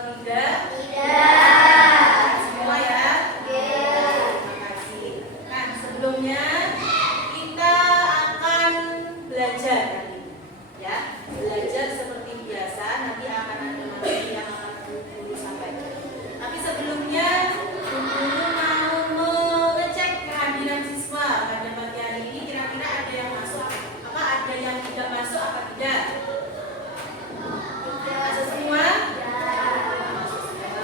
atau tidak? Tidak. Semua ya? Terima kasih. Nah, sebelumnya kita akan belajar kali ini, ya. Belajar seperti biasa. Nanti akan ada materi yang akan Guru sampaikan. Tapi sebelumnya Guru mau mengecek kehadiran siswa pada pagi hari ini. Kira-kira ada yang masuk apa? Ada yang tidak masuk apa tidak? Masuk semua? Masuk semua.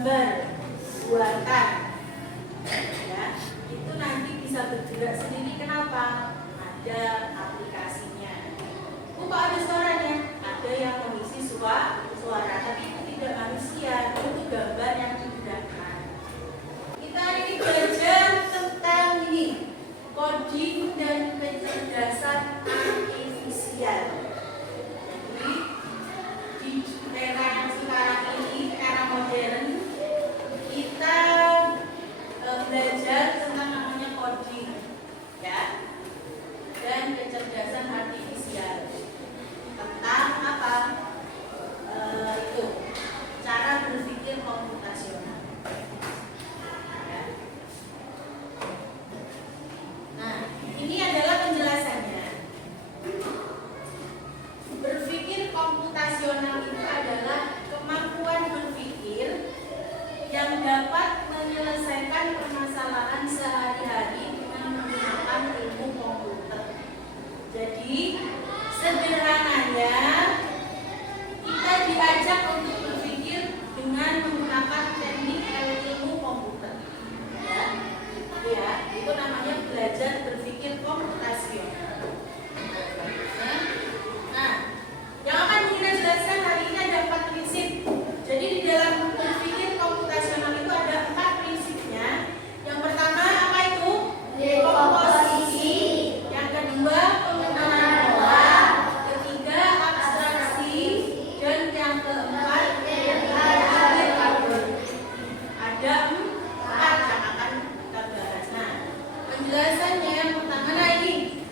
gambar buatan, ya, itu nanti bisa bergerak sendiri. Kenapa? Ada aplikasinya. Kok ada suaranya? Ada yang mengisi suara, tapi itu tidak manusia, itu gambar yang digerakkan. Kita hari ini belajar tentang ini, coding dan kecerdasan artifisial. Jadi di era yang sekarang ini, era modern, kita belajar tentang namanya coding, ya, dan kecerdasan artifisial. Tentang apa? Itu cara berpikir komputasional. Ya. Nah, ini adalah penjelasannya. Berpikir komputasional itu adalah kemampuan berpikir yang dapat menyelesaikan permasalahan sehari-hari dengan menggunakan ilmu komputer. Jadi, sederhananya kita diajak untuk berpikir dengan menggunakan teknik ilmu komputer. Ya, itu namanya belajar berpikir komputasional. Nah, yang akan kita jelaskan hari ini ada 4 prinsip. Jadi di dalam berpikir komputasional itu ada 4 prinsipnya. Yang pertama apa itu? Dekomposisi. Yang kedua pengenalan pola. Ketiga abstraksi. Dan yang keempat algoritma. Ada 4 yang akan kita bahas. Nah, penjelasannya yang pertama ini.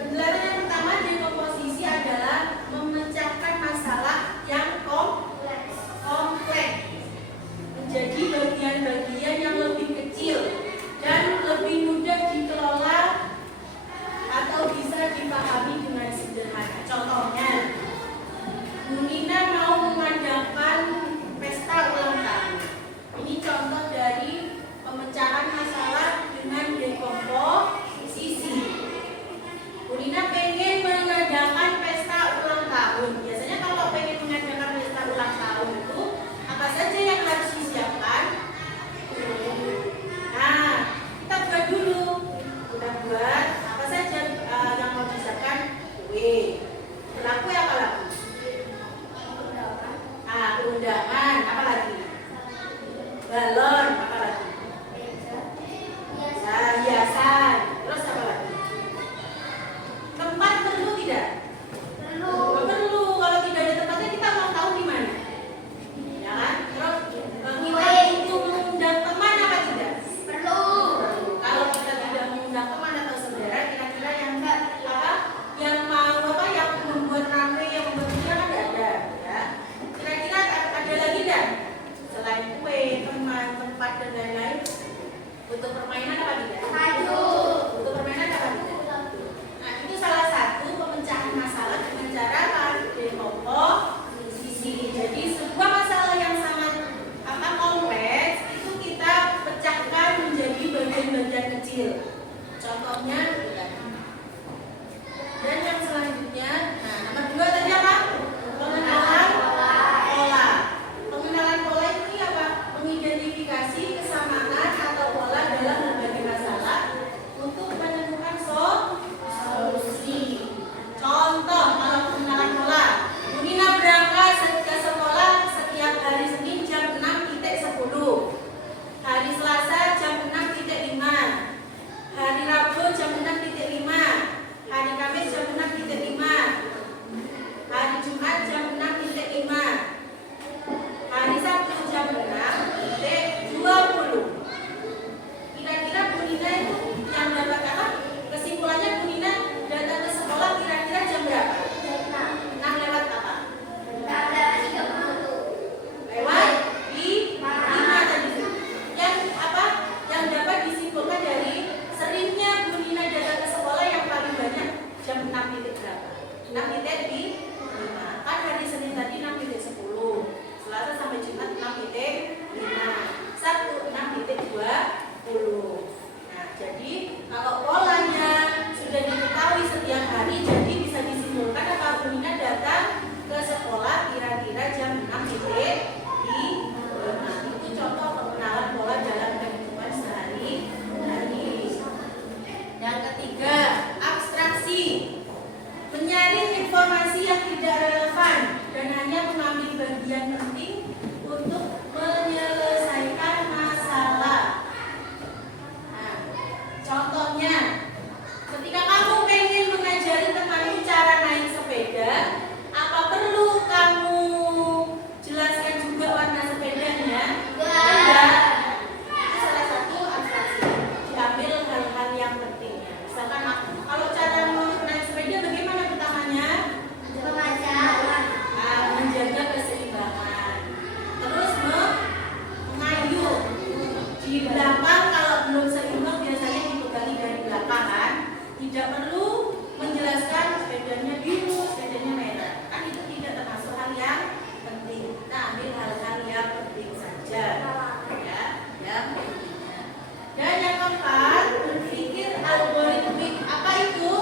Penjelasan yang pertama dekomposisi adalah memecahkan masalah yang kompleks menjadi bagian-bagian yang lebih kecil dan lebih mudah dikelola atau bisa dipahami dengan sederhana. Contohnya, Bu Nina mau mengadakan pesta ulang tahun. Ini contoh dari pemecahan masalah dengan dekomposisi. Bu Nina pengen mengadakan pesta ulang tahun. Biasanya kalau pengen mengadakan pesta ulang tahun itu apa saja yang harus disiapkan? Nah, kita buat dulu. Kita buat apa saja yang mau disiapkan? Kue. Kue apa lagi? Undangan. Apa lagi? Balon. Apa lagi? Hiasan. Terus apa lagi? Tempat perlu tidak? Perlu. Kalau tidak ada tempatnya kita mau tahu di mana? Ya kan? Terus kita butuh mengundang teman apa tidak? Perlu. Kalau kita tidak mengundang teman atau saudara, kira-kira yang apa? Yang mau apa? Yang membuat ramai, yang membuat dia kan tidak ada, ya. Kira-kira ada lagi tidak? Selain kue, teman, tempat dan lain-lain, butuh permainan apa tidak? Butuh permainan apa tidak? Nah, itu salah satu pemecahan masalah dengan cara dekomposisi. Jadi sebuah masalah yang sangat kompleks itu kita pecahkan menjadi bagian-bagian kecil. Contohnya dan yang selanjutnya, nah nomor 2 tadi apa? Pengenalan pola. Pengenalan pola ini apa? Mengidentifikasi kesamaan atau pola dalam berbagai bagian penting untuk menyelesaikan masalah. Nah, contohnya, ketika kamu pengen mengajari temanmu cara naik sepeda, apa perlu kamu jelaskan juga warna sepedanya? Tidak. Itu salah satu abstraksi. Diambil hal-hal yang pentingnya. Misalkan kalau cara naik sepeda bagaimana pertamanya? Menjaga keseimbangan. Terus mengayuh. Di belakang kalau belum seimbang biasanya dipegangi dari belakang kan. Tidak perlu menjelaskan sepedanya biru, sepedanya merah. Kan itu tidak termasuk hal yang penting. Kita ambil hal-hal yang penting saja. Ya, yang pentingnya. Dan yang keempat, berpikir algoritmik. Apa itu?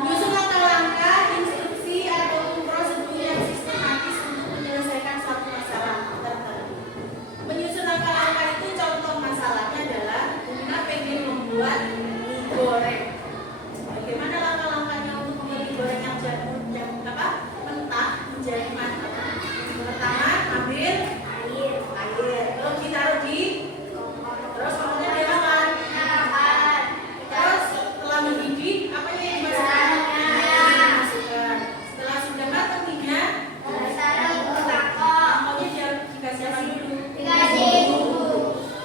Menyusun langkah-langkah, instruksi ataupun prosedur yang sistematis untuk menyelesaikan suatu masalah tertentu. Menyusun langkah-langkah itu contoh masalahnya adalah Bunda pengen membuat mie goreng. Bagaimana langkah-langkahnya untuk membuat mie goreng yang mentah menjadi matang? Pertama, ambil air, terus ditaruh di, terus kemudian dimakan. Terus setelah mendidih, apa yang dimasukkan? Dimasukkan. Setelah sudah matang minyak, pokoknya dikasih apa dulu?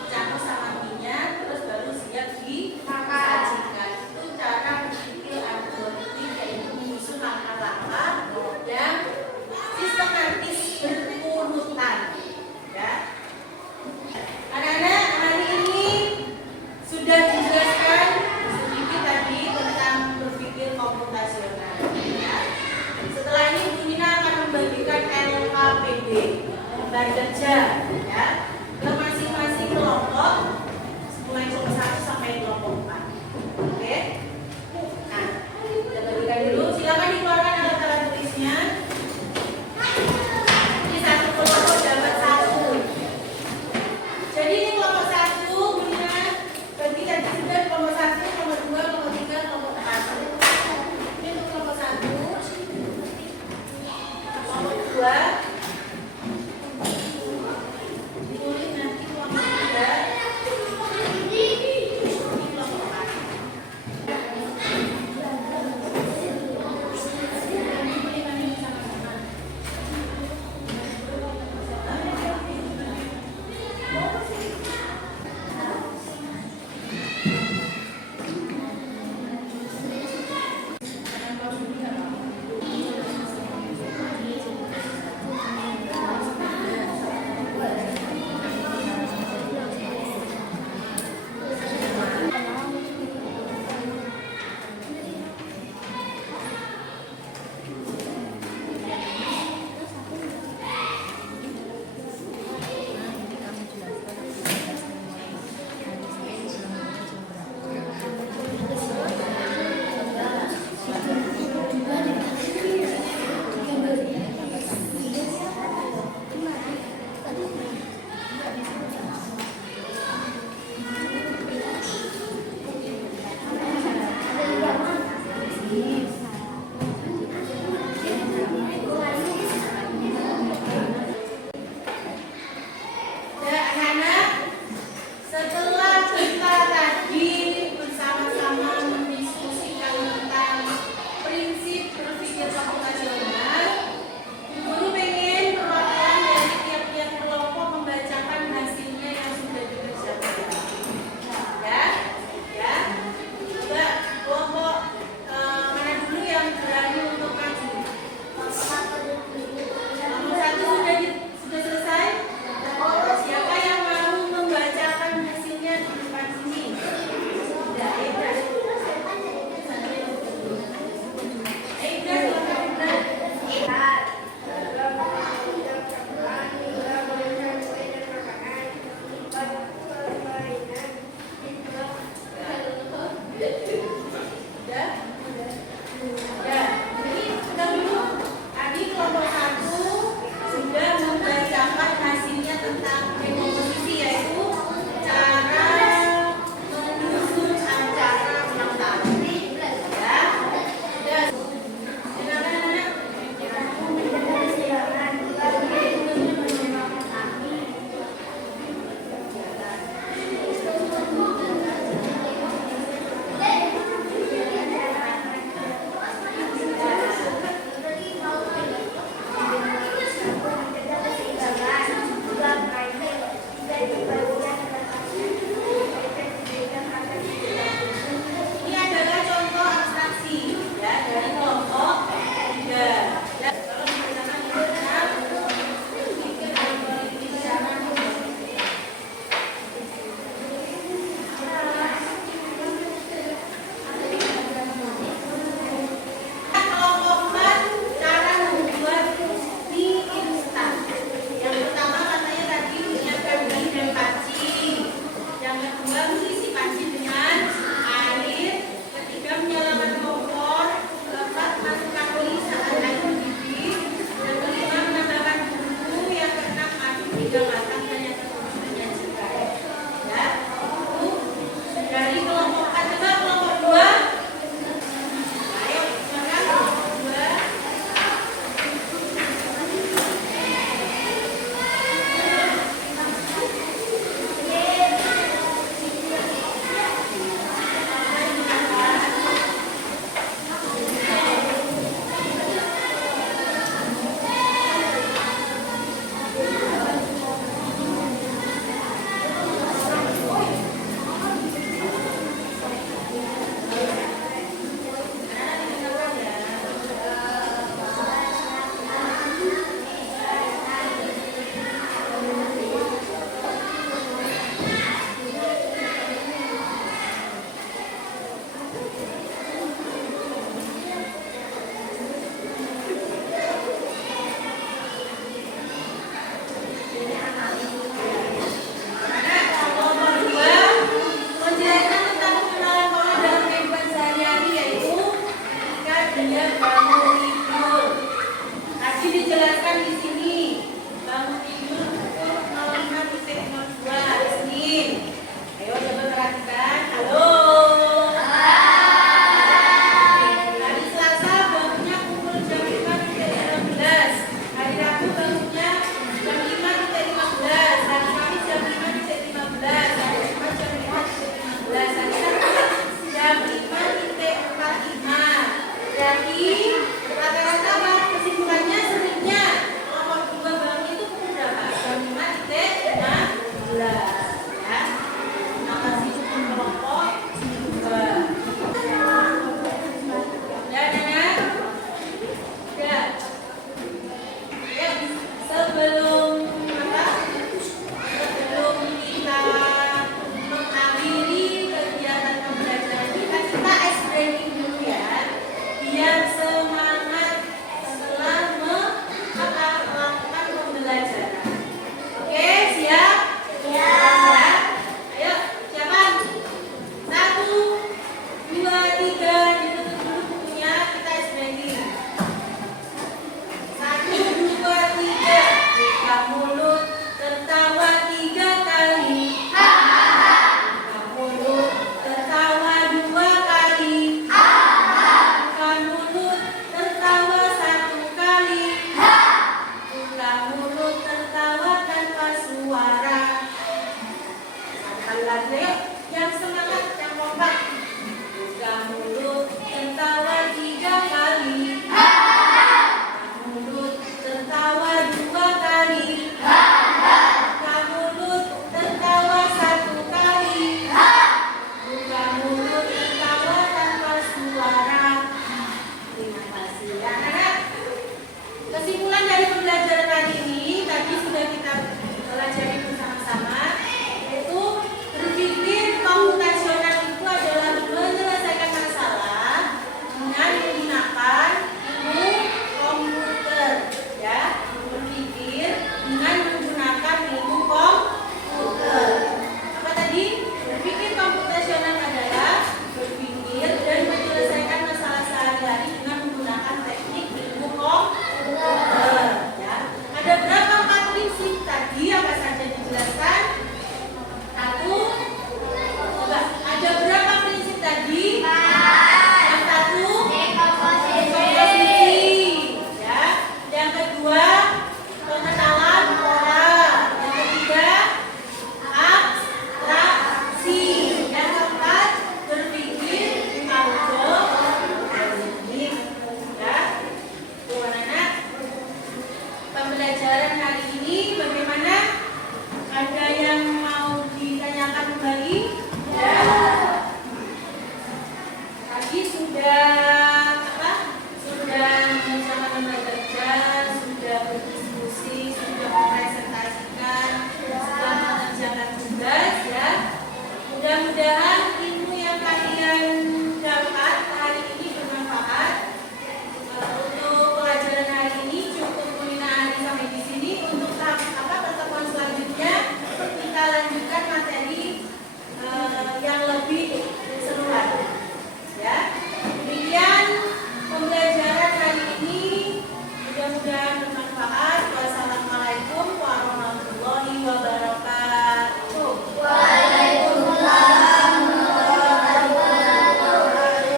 Campur sama minyak, terus baru siap disajikan. Itu cara berpikir algoritmik, yaitu menyusun langkah-langkah yang sistematis berurutan. Ya. Anak-anak, hari ini sudah dijelaskan sedikit tadi tentang berpikir komputasional. Ya. Setelah ini Bu Nina akan membagikan LKPD, lembar kerja. Ya.